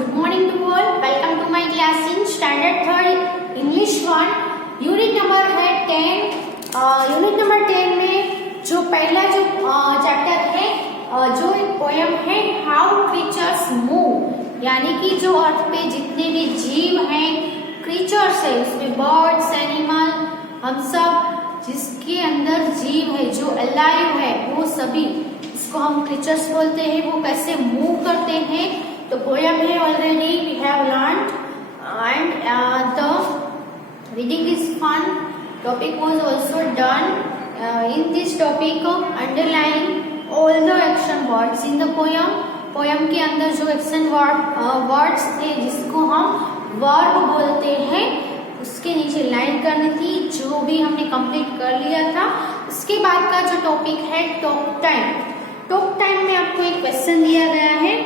Good morning to all. Welcome to my class in Standard 3rd English 1. Unit number है 10. Unit number 10 में जो पहला जो chapter है जो एक पोयम है हाउ क्रीचर्स मूव, यानी कि जो अर्थ पे जितने भी जीव हैं, क्रीचर्स है, उसमें बर्ड्स, एनिमल, हम सब जिसके अंदर जीव है, जो अलाइव है, वो सभी इसको हम क्रीचर्स बोलते हैं, वो कैसे मूव करते हैं. तो पोयम है already we have learned and the reading is fun. Topic was also done. In this topic underline all the action words in the poem. Poem के अंदर जो एक्शन वर्ड्स थे जिसको हम वर्ब बोलते हैं, उसके नीचे लाइन करनी थी, जो भी हमने कंप्लीट कर लिया था. उसके बाद का जो टॉपिक है टॉक टाइम. टॉक टाइम में आपको एक क्वेश्चन दिया गया है.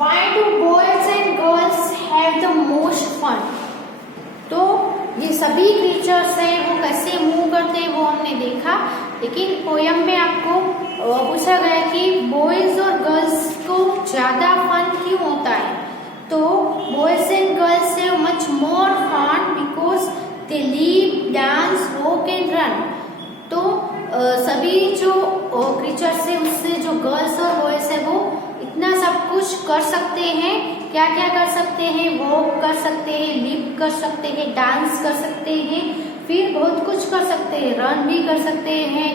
Why do boys and girls have the most fun? तो ये सभी क्रीचर्स हैं, वो कैसे मूव करते हैं वो हमने देखा. लेकिन पोयम में आपको पूछा गया कि बॉयज और गर्ल्स को ज्यादा फन क्यों होता है. तो boys and girls have much more fun because they live, dance, walk and run. तो सभी जो क्रीचर्स है उससे जो गर्ल्स और बॉयज है वो इतना सब कुछ कर सकते हैं. क्या क्या कर सकते हैं? वॉक कर सकते हैं, लिव कर सकते हैं, डांस कर सकते हैं, फिर बहुत कुछ कर सकते हैं, रन भी कर सकते हैं,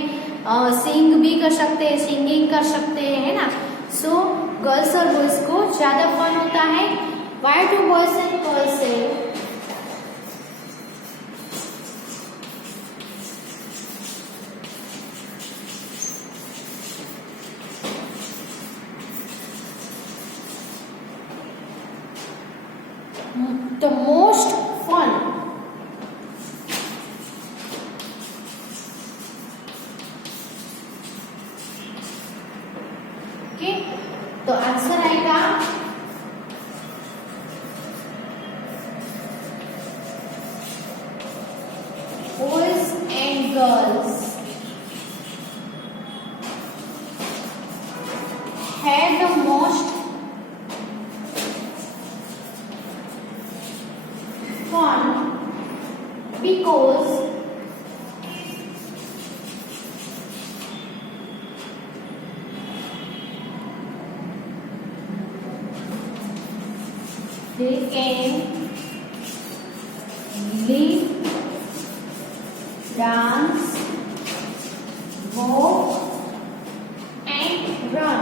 सिंग भी कर सकते हैं, सिंगिंग कर सकते हैं, है ना. सो गर्ल्स और बॉयज को ज्यादा फन होता है. Why do boys and girls से the most fun? ओके, तो आंसर आएगा boys and girls had the most fun because they can live, dance, walk and run.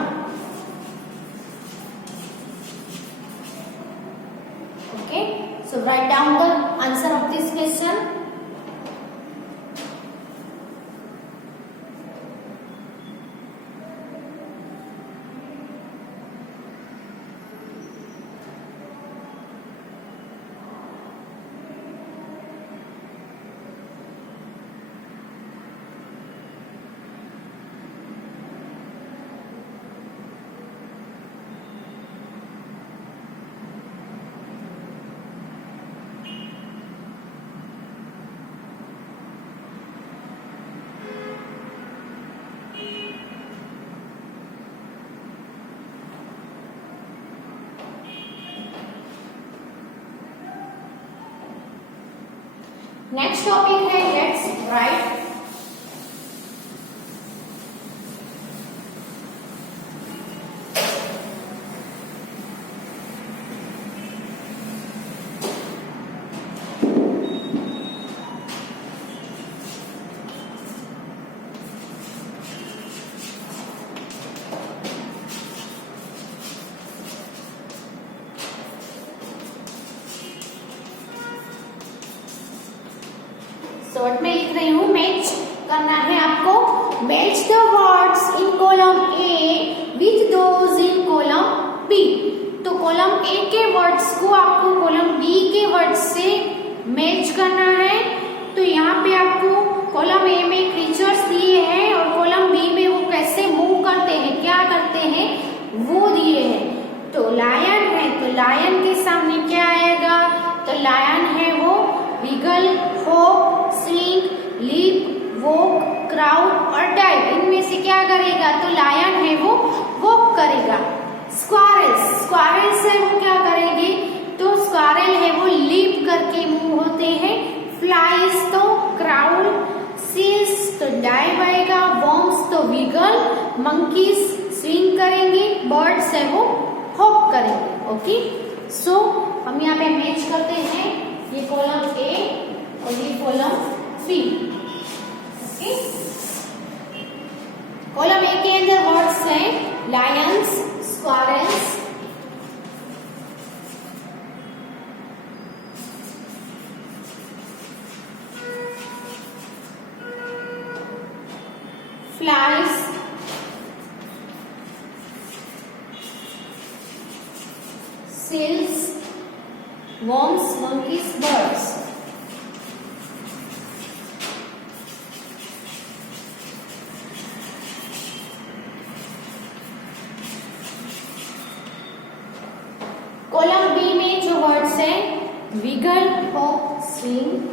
Okay, so write down the answer of this question. Next topic है let's write. Short में लिख रही हूँ, match करना है आपको. Match the words in column A with those in column B. तो column A के वर्ड्स को आपको कॉलम बी के वर्ड्स से मैच करना है. तो यहाँ पे आपको कॉलम ए में क्रीचर्स दिए हैं और कॉलम बी में वो कैसे मूव करते हैं, क्या करते हैं वो दिए हैं. तो लायन है, तो लायन के सामने क्या आएगा? तो लायन है वो wiggle, hop, swing, leap, walk, crawl और डाइव, इनमें से क्या करेगा? तो लायन है वो वॉक करेगा। स्क्वारल्स है वो क्या करेंगे? तो स्क्वारल है वो लीप करके मूव होते हैं। फ्लाइज तो क्राउड, सील्स तो डाइव आएगा, वॉर्म्स तो विगल, मंकीज स्विंग करेंगे, बर्ड्स है वो हॉप करेंगे। ओके, सो हम यहाँ पे मैच करते हैं, ये कॉलम ए और ये column B. Okay, column A के अंदर वर्ड्स हैं lions, squirrels, flies, seals, worms, monkeys, birds. Column B में जो वर्ड्स है wiggle, hop, swing,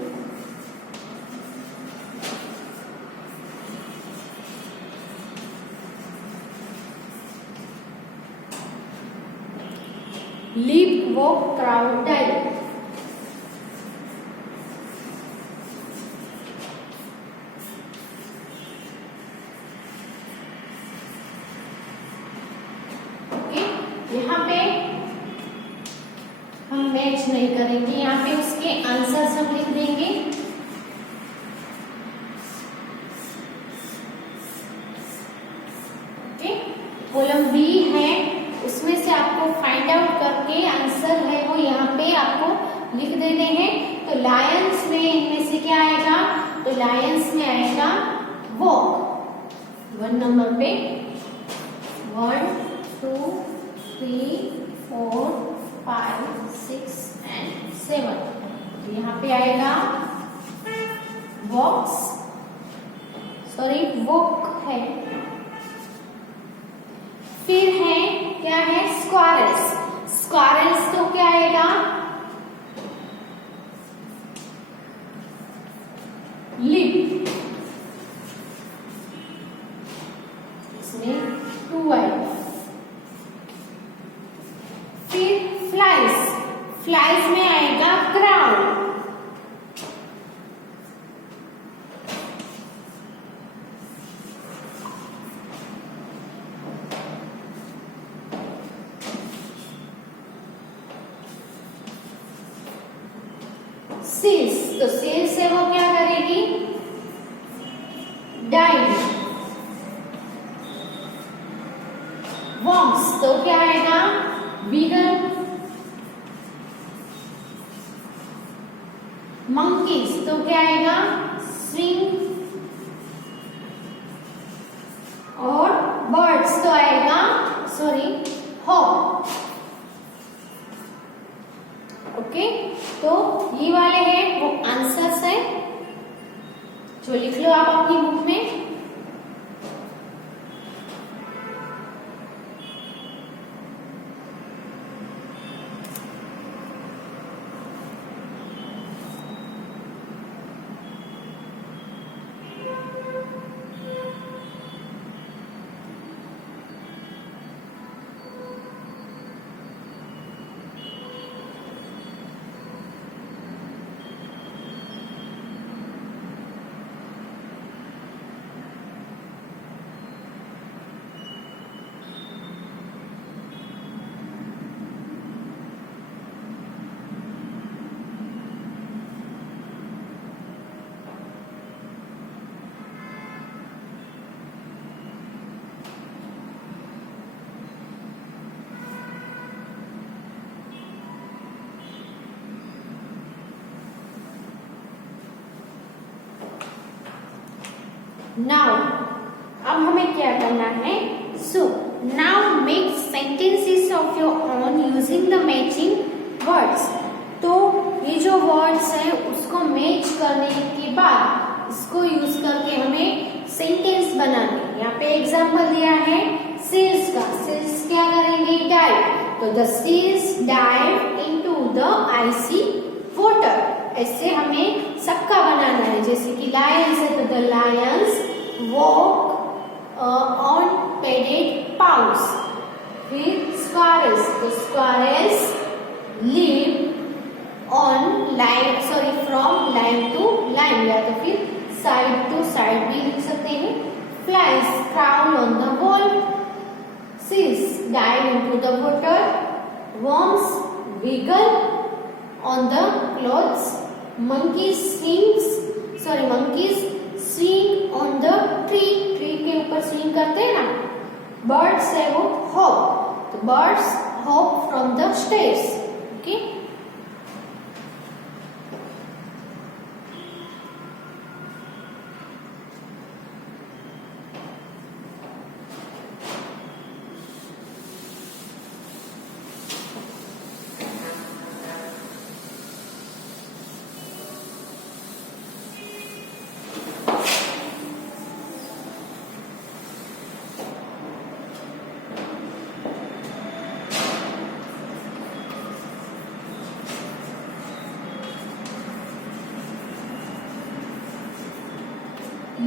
leap, walk, crawl, dive. Okay, यहाँ पे हम मैच नहीं करेंगे, यहाँ पे उसके आंसर सब लिख देंगे। ओके, कॉलम बी है, उसमें से आपको फाइंड आउट करके आंसर है वो यहाँ पे आपको लिख देने हैं। तो लायंस में इनमें से क्या आएगा? तो लायंस में आएगा वॉक, 1 नंबर पे 1 2 3 4 5 6 एंड 7। यहाँ पे आएगा वॉक्स, सॉरी वॉक है। फिर है क्या है? स्क्वारल्स। स्क्वारल्स तो क्या आएगा? लिप, इसमें 2 आएगा। फिर फ्लाइज, फ्लाइज में आएगा क्राउड। सील्स, तो सील्स है वो क्या करेगी? डाइव। वॉर्म्स तो क्या आएगा? विगल। मंकीज तो क्या आएगा? स्विंग। और बर्ड्स तो आएगा, सॉरी हॉप। ओके, तो ये वाले हैं वो आंसर्स है जो लिख लो आप अपनी बुक में। नाउ अब हमें क्या करना है? So now make sentences of your own using the matching words. तो ये जो वर्ड्स हैं उसको मैच करने के बाद इसको यूज करके हमें सेंटेंस बनाने। यहाँ पे एग्जांपल दिया है सील्स का। सील्स क्या करेंगे? डाइव। तो the seals dive into the icy water, ऐसे हमें सबका बनाना है। जैसे कि लायंस है तो the lions walk on padded paws. फिर स्क्वायरल्स तो squirrels live on line, sorry from line to line, या तो फिर साइड टू साइड भी लिख सकते हैं। Flies crawl on the wall, seals dive into the water, worms wiggle on the clothes, monkeys swing on the tree, tree के ऊपर swing करते हैं ना। birds है वो hop, तो birds hop from the stairs, okay?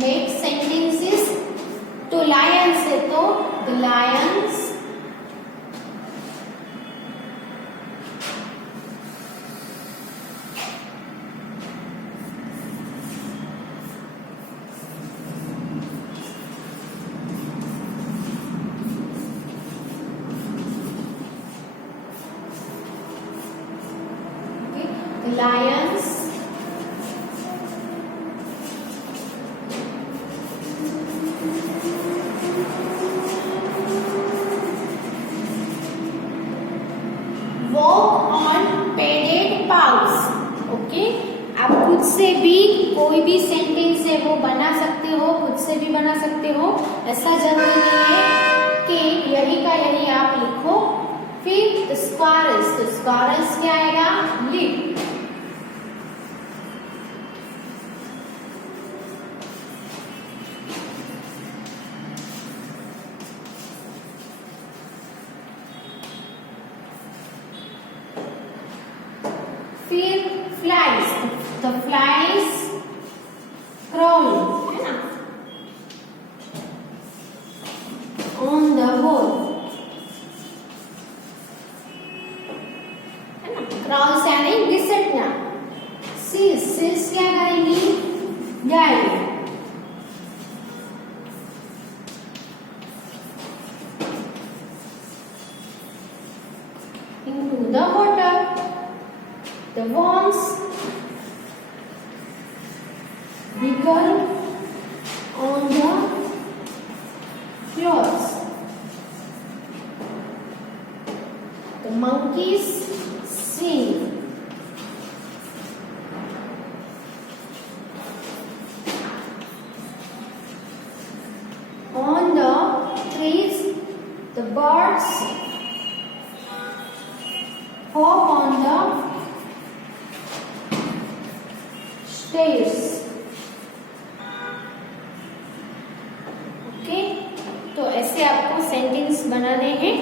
Make sentences तो lions है तो the lions the lions walk on padded paws, okay? आप खुद से भी कोई भी सेंटेंस है वो बना सकते हो, खुद से भी बना सकते हो, ऐसा जरूरी नहीं है कि यही का यही आप लिखो। फिर स्क्वायरल्स तो स्क्वायरल्स क्या आएगा? लिव। फिर फ्लाइज तो फ्लाइज क्राउल है ना ऑन द वॉल, है ना। क्राउल्स यानी घिसटना। सील्स क्या करेंगी? Dive. into the water, the worms wiggle on the clothes, the monkeys swing on the trees, the birds hop on the stairs, okay? तो ऐसे आपको सेंटेंस बनाने हैं।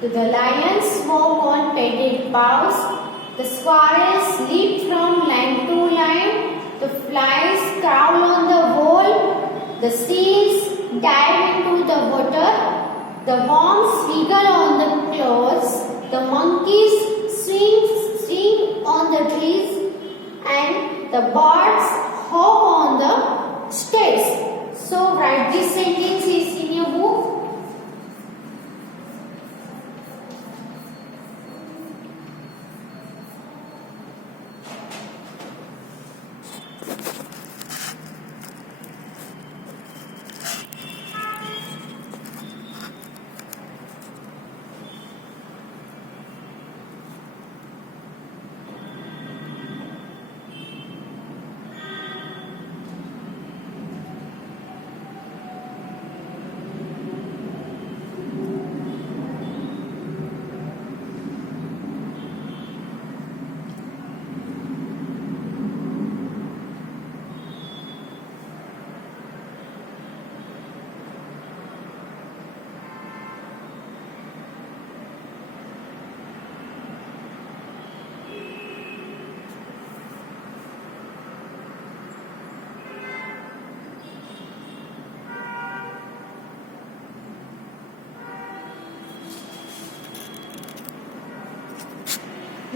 तो the lions walk on padded paws, the squirrels leap from line to line, the flies crawl on the wall, the seals dive into the water, the worms wiggle on the clothes, the monkeys swing on the trees, and the birds hop on the stairs. So write this sentence is in your book.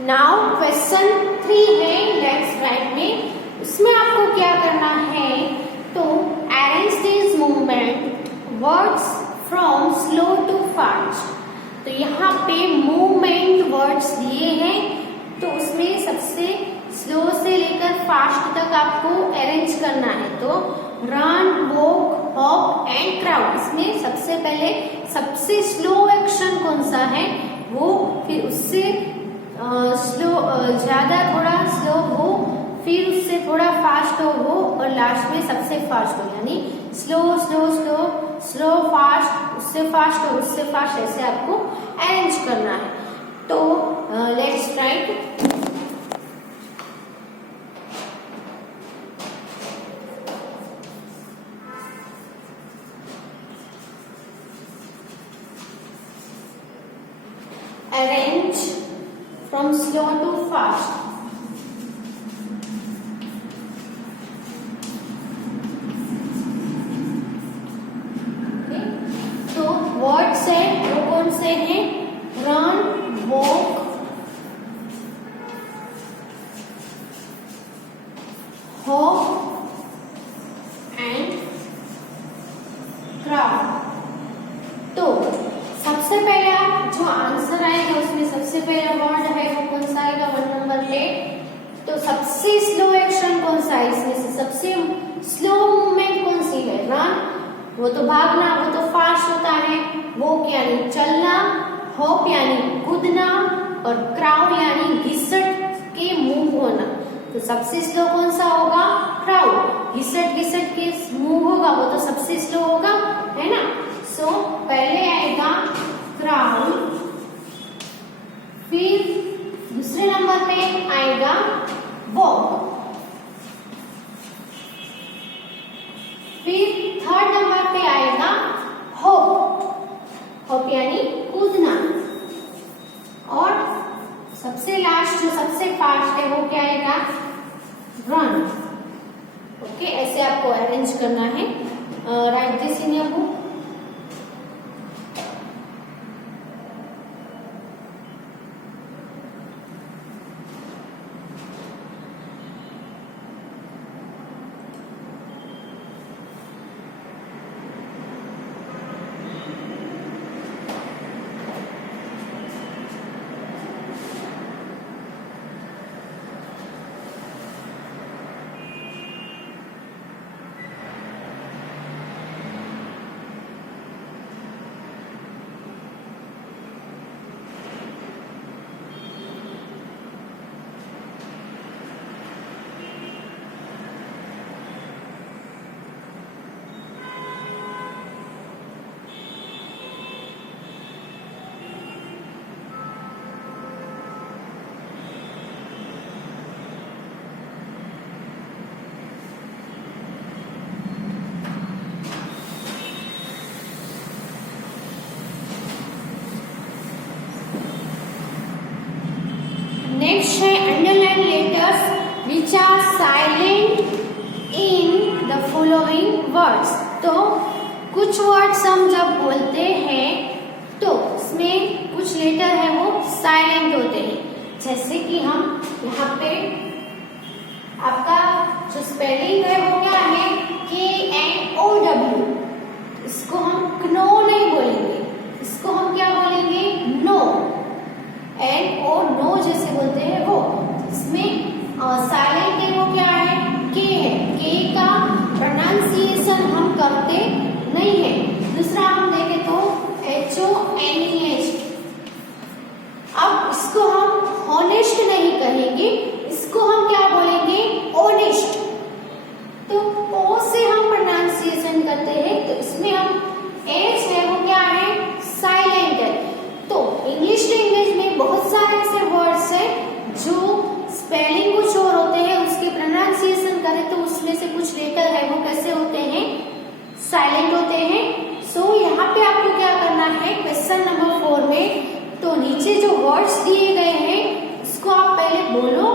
Now question 3 है let's right में, उसमें आपको क्या करना है, तो arrange this movement words from slow to fast. तो यहाँ पे मूवमेंट वर्ड्स दिए हैं, तो उसमें सबसे स्लो से लेकर फास्ट तक आपको अरेंज करना है। तो run, walk, hop and crowd, इसमें सबसे पहले सबसे स्लो एक्शन कौन सा है वो, फिर उससे स्लो ज्यादा थोड़ा स्लो हो, फिर उससे थोड़ा फास्ट हो वो, और लास्ट में सबसे फास्ट हो, यानी slow slow slow slow fast, उससे फास्ट और उससे फास्ट, ऐसे आपको अरेंज करना है। तो let's write. Arrange from slow to fast. Okay. तो वर्ड्स है वो कौन से हैं, run, walk, hop and crowd. तो सबसे पहला जो आंसर आएगा उसमें सबसे पहला वर्ड है वो कौन सा आएगा, 1 नंबर पे। तो सबसे स्लो एक्शन कौन सा है इसमें से, सबसे स्लो मूवमेंट कौन सी है, रन, वो तो भागना, वो तो फास्ट होता है, वॉक यानी चलना, हॉप यानी कूदना, और क्राउड यानी घिसट के मूव होना। तो सबसे स्लो कौन सा होगा, क्राउड, घिसट घिसट के मूव होगा वो तो सबसे स्लो होगा, है ना। सो पहले आएगा क्राउड, फिर दूसरे नंबर पे आएगा वॉक, फिर थर्ड नंबर पे आएगा हॉप, हॉप यानी कूदना, और सबसे लास्ट जो सबसे फास्ट है वो क्या आएगा, रन। ओके, ऐसे आपको अरेंज करना है। Write this in your book. Next है underline letters which are silent in the following words. तो कुछ वर्ड्स हम जब बोलते हैं तो उसमें कुछ लेटर है वो साइलेंट होते हैं, जैसे कि हम यहाँ पे आपका जो स्पेलिंग है वो क्या है, KNOW, इसको हम क्नो नहीं बोलेंगे, इसको हम क्या बोलेंगे, नो, NO नो जैसे बोलते हैं वो। इसमें साइलेंट है वो क्या है, K है, K का प्रोनाउंसिएशन हम करते नहीं है। दूसरा हम देखें तो HONEST, अब इसको हम हॉनेस्ट नहीं कहेंगे, इसको हम क्या बोलेंगे, ऑनेस्ट। तो O से हम प्रोनाउंसिएशन करते हैं, तो इसमें हम H है वो क्या है, साइलेंट है। तो इंग्लिश लैंग्वेज में बहुत सारे ऐसे वर्ड्स हैं जो स्पेलिंग कुछ और होते हैं, उसके प्रोनाउंसिएशन करें तो उसमें से कुछ लेटर है वो कैसे होते हैं, साइलेंट होते हैं। सो यहाँ पे आपको क्या करना है, क्वेश्चन नंबर 4 में तो नीचे जो वर्ड्स दिए गए हैं उसको आप पहले बोलो,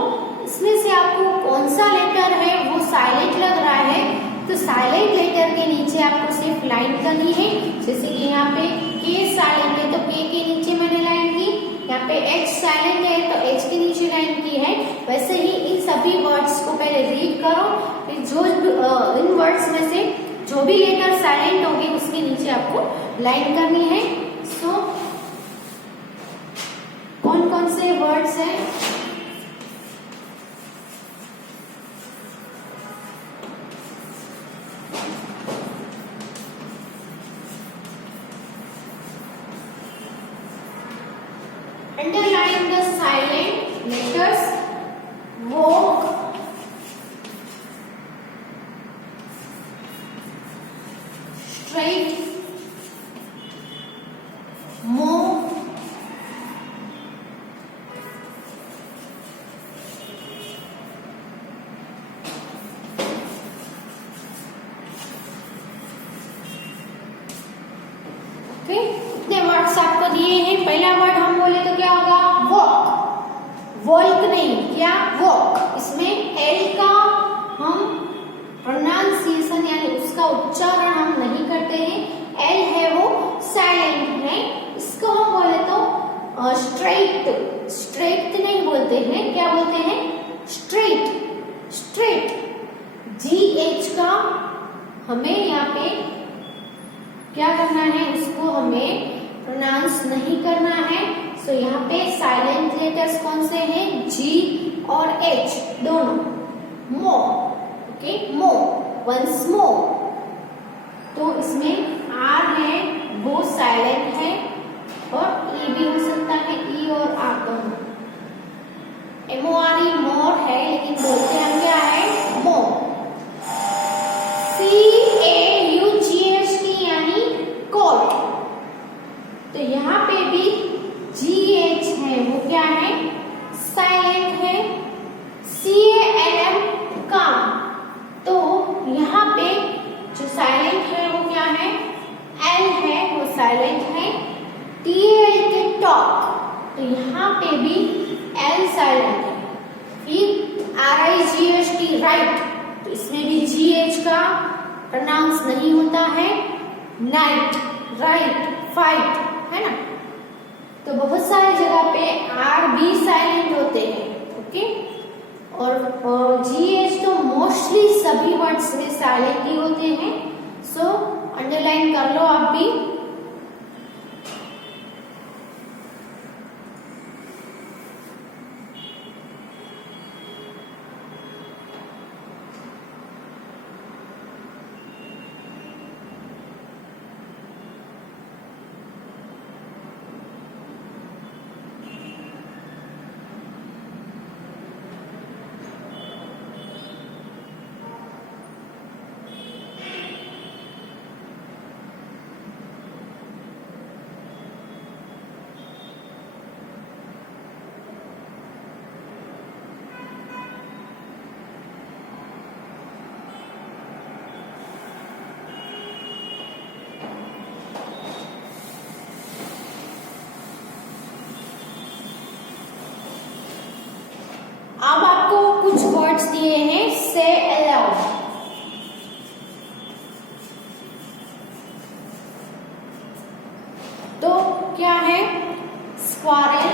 इसमें से आपको कौन सा लेटर है वो साइलेंट लग रहा है, तो साइलेंट लेटर के नीचे आपको लाइन करनी है। जैसे कि यहाँ पे के साइलेंट है तो के नीचे मैंने लाइन की, यहाँ पे H साइलेंट है तो H के नीचे लाइन की है। वैसे ही इन सभी वर्ड्स को पहले रीड करो, फिर जो इन वर्ड्स में से जो भी लेटर साइलेंट होगी उसके नीचे आपको लाइन करनी है। सो कौन कौन से वर्ड्स हैं? Underline the silent letters. Walk, straight, move, okay. इतने वर्ड्स आपको दिए हैं। पहला वर्ड हम बोले तो क्या होगा? वॉक। वॉल्क नहीं, क्या? वॉक। इसमें एल का हम प्रोनाउंसिएशन यानी उसका उच्चारण हम नहीं करते हैं। एल है वो साइलेंट है। इसको हम बोले तो स्ट्रेट। स्ट्रेट नहीं बोलते हैं, क्या बोलते हैं? स्ट्रेट। स्ट्रेट। GH का हमें यहाँ पे क्या करना है? उसको हमें प्रोनाउंस नहीं करना है। सो यहाँ पे साइलेंट लेटर्स कौन से हैं? G और H दोनों। मो, ओके, मो, वंस मोर। तो इसमें R है वो साइलेंट है और E भी हो सकता है, E और R दोनों। MORE मोर है, लेकिन बोलते हम क्या है? मो। CAUGHT यानी कोट। तो यहाँ पे भी GH है वो क्या है? साइलेंट है। CALM काम। तो यहाँ पे जो साइलेंट है वो क्या है? L है वो साइलेंट है। TAL के टॉक। तो यहाँ पे भी L साइलेंट है। फिर RIGHT राइट। तो इसमें भी GH का प्रोनाउंस नहीं होता है। नाइट, राइट, फाइट, है ना। तो बहुत सारी जगह पे R भी साइलेंट होते हैं, ओके। और GH तो मोस्टली सभी वर्ड्स में साइलेंट ही होते हैं। सो अंडरलाइन कर लो आप भी। अब आपको कुछ वर्ड्स दिए हैं। से अलाउड। तो क्या है? Squirrel,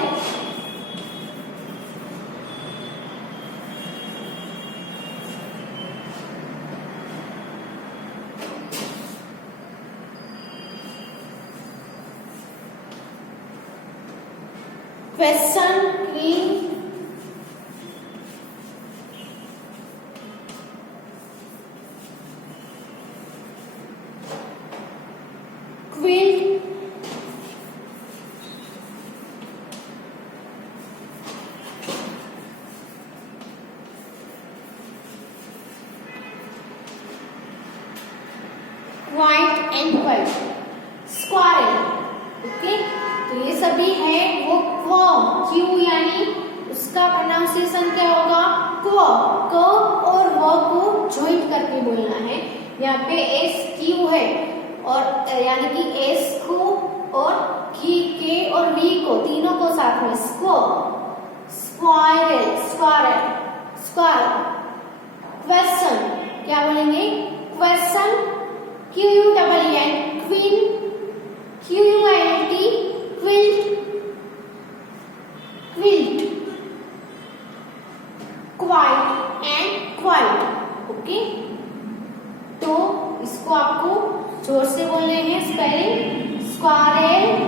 question, queen, quilt, quite and quite, squirrel, okay. तो ये सभी है वो क्यू यानी उसका प्रोनाउंसिएशन क्या होगा? क्व। क और व को ज्वाइंट करके बोलना है। यहाँ पे एस क्यू है और यानी कि एस को और की के और वी को तीनों को साथ में स्क्व, स्क्वायरल, स्क्वारल, स्क्वारल। क्वेश्चन क्या बोलेंगे? Question, QUEN, queen, QUILT, quilt, okay, तो इसको आपको जोर से बोलने हैं spelling, squirrel,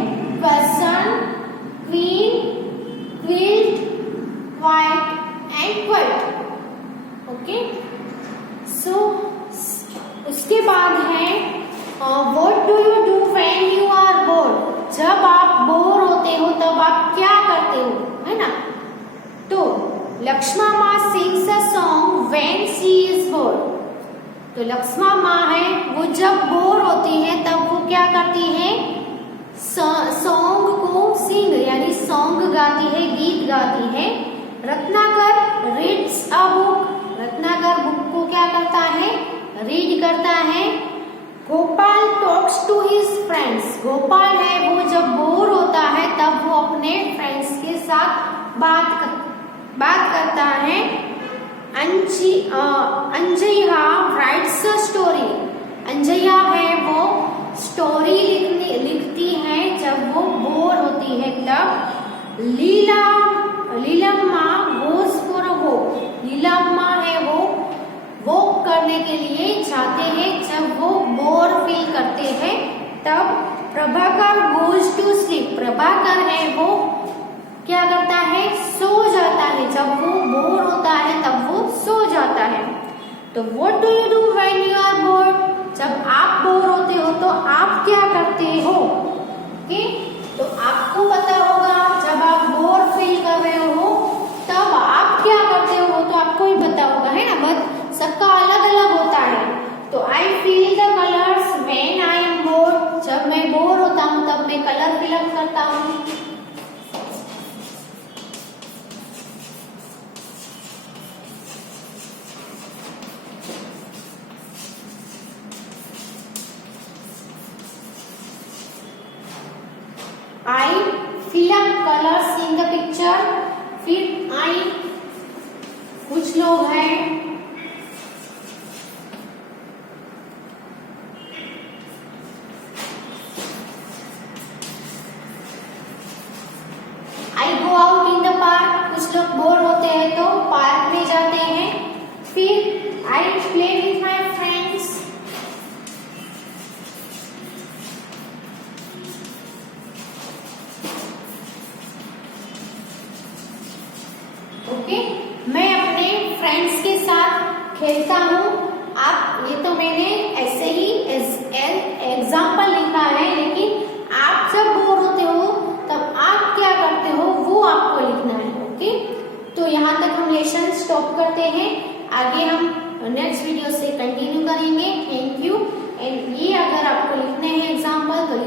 person, queen, quilt, quite and quilt. Okay, so उसके बाद है what do you do when you are bored. जब आप बोर होते हो तब आप क्या करते हो, है ना। तो लक्ष्मा माँ sings a song when she is board. तो लक्ष्मा माँ है वो जब बोर होती है तब वो क्या करती है, सॉन्ग को सिंग यानी सॉन्ग गाती है, गीत गाती है। Ratnakar reads a book. Ratnakar book को क्या करता है, रीड करता है। Gopal talks to his friends. Gopal है वो जब बोर होता है तब वो अपने फ्रेंड्स के साथ बात करता है। Anjaiah rights a story. Anjaiah है वो स्टोरी लिखती है जब वो बोर होती है तब। Leelamma goes for a walk. Leelamma है वो वॉक करने के लिए जाते हैं जब वो बोर फील करते हैं तब। Prabhakar goes to sleep. Prabhakar है वो क्या करता है, सो जाता है। जब वो बोर होता है तब वो सो जाता है। तो what do you do when you are bored. जब आप बोर होते हो तो आप क्या करते हो। ओके, तो आपको पता होगा जब आप बोर फील कर रहे हो तब आप क्या करते हो, तो आपको ही पता होगा, है ना। बट सबका अलग अलग होता है। तो I feel the colours when I am board. जब मैं बोर होता हूँ तब मैं कलर फिलअप करता हूँ। I fill up colors in the picture। फिर I कुछ लोग हैं I go out in the park। कुछ लोग बोर होते हैं तो पार्क में जाते हैं। फिर I play with my friends। Okay, मैं अपने फ्रेंड्स के साथ खेलता हूँ। आप ये तो मैंने ऐसे ही एग्जाम्पल लिखा है, लेकिन आप जब बोर होते हो तब आप क्या करते हो वो आपको लिखना है। ओके, तो यहाँ तक हम लेसन स्टॉप करते हैं। आगे हम नेक्स्ट वीडियो से कंटिन्यू करेंगे। Thank you. एंड ये अगर आपको लिखने हैं एग्जाम्पल तो